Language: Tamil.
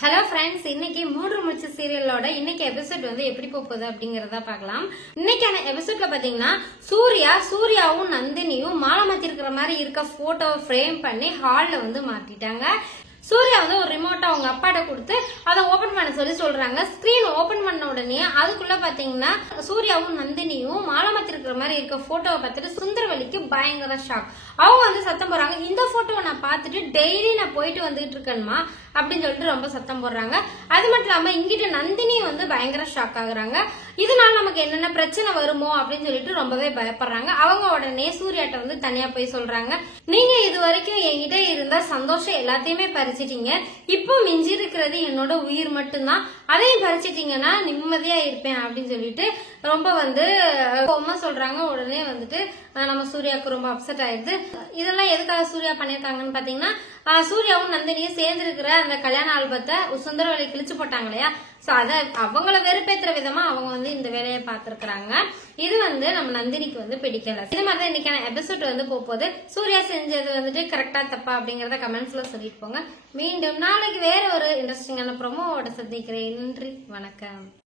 ஹலோ ஃப்ரெண்ட்ஸ், இன்னைக்கு மூன்று முடிச்சு சீரியலோட இன்னைக்கு எபிசோட் வந்து எப்படி போகுது அப்படிங்கறத பார்க்கலாம். இன்னைக்கான எபிசோட்ல பாத்தீங்கன்னா சூர்யாவும் நந்தினியும் மாலை மாத்திருக்கிற மாதிரி இருக்க போட்டோவை ஃப்ரேம் பண்ணி ஹால்ல வந்து மாட்டிட்டாங்க. சூர்யா வந்து ஒரு ரிமோட்டை அவங்க அப்பாட்ட கொடுத்து அதை ஓபன் பண்ண சொல்றாங்க. ஸ்கிரீன் ஓபன் பண்ண உடனே அதுக்குள்ள பாத்தீங்கன்னா சூர்யாவும் நந்தினியும் மாலை மாத்திருக்கிற மாதிரி இருக்க போட்டோவை பார்த்துட்டு சுந்தரவலிக்கு பயங்கர ஷாக். அவங்க வந்து சத்தம் போடுறாங்க, இந்த போட்டோவை நான் பார்த்துட்டு டெய்லி நான் போயிட்டு வந்துட்டு இருக்கேன்மா அப்படின்னு சொல்லிட்டு ரொம்ப சத்தம் போடுறாங்க. அது மட்டும் இல்லாம இங்கிட்ட நந்தினி வந்து பயங்கர ஷாக் ஆகுறாங்க. இதனால நமக்கு என்னென்ன பிரச்சனை வருமோ அப்படின்னு சொல்லிட்டு ரொம்பவே பயப்படுறாங்க. அவங்க உடனே சூர்யாட்ட வந்து தனியா போய் சொல்றாங்க, நீங்க இது வரைக்கும் என்கிட்ட இருந்த சந்தோஷம் எல்லாத்தையுமே பறிச்சிட்டீங்க, இப்போ மிஞ்சி இருக்கிறது என்னோட உயிர் மட்டும்தான், அதையும் பறிச்சிட்டீங்கன்னா நிம்மதியா இருப்பேன் அப்படின்னு சொல்லிட்டு ரொம்ப வந்து கோவமா சொல்றாங்க. உடனே வந்துட்டு நம்ம சூர்யாவுக்கு ரொம்ப அப்செட் ஆயிடுது. இதெல்லாம் எதுக்காக சூர்யா பண்ணிருக்காங்கன்னு பாத்தீங்கன்னா, சூர்யாவும் நந்தினியும் சேர்ந்து இருக்கிற அந்த கல்யாண ஆல்பத்தை சுந்தரவலி கிழிச்சு போட்டாங்க இல்லையா, சோ அத அவங்கள வெறுப்பேற்றுற விதமா அவங்க வந்து இந்த வேலையை பார்த்திருக்கிறாங்க. இது வந்து நம்ம நந்தினிக்கு வந்து பிடிக்கல. இது மாதிரிதான் இன்னைக்கான எபிசோட் வந்து போகுது. சூர்யா செஞ்சது வந்துட்டு கரெக்டா தப்பா அப்படிங்கறத கமெண்ட்ஸ்ல சொல்லிட்டு போங்க. மீண்டும் நாளைக்கு வேற ஒரு இன்ட்ரெஸ்டிங்கான ப்ரோமோவோட சந்திக்கிறேன். நன்றி, வணக்கம்.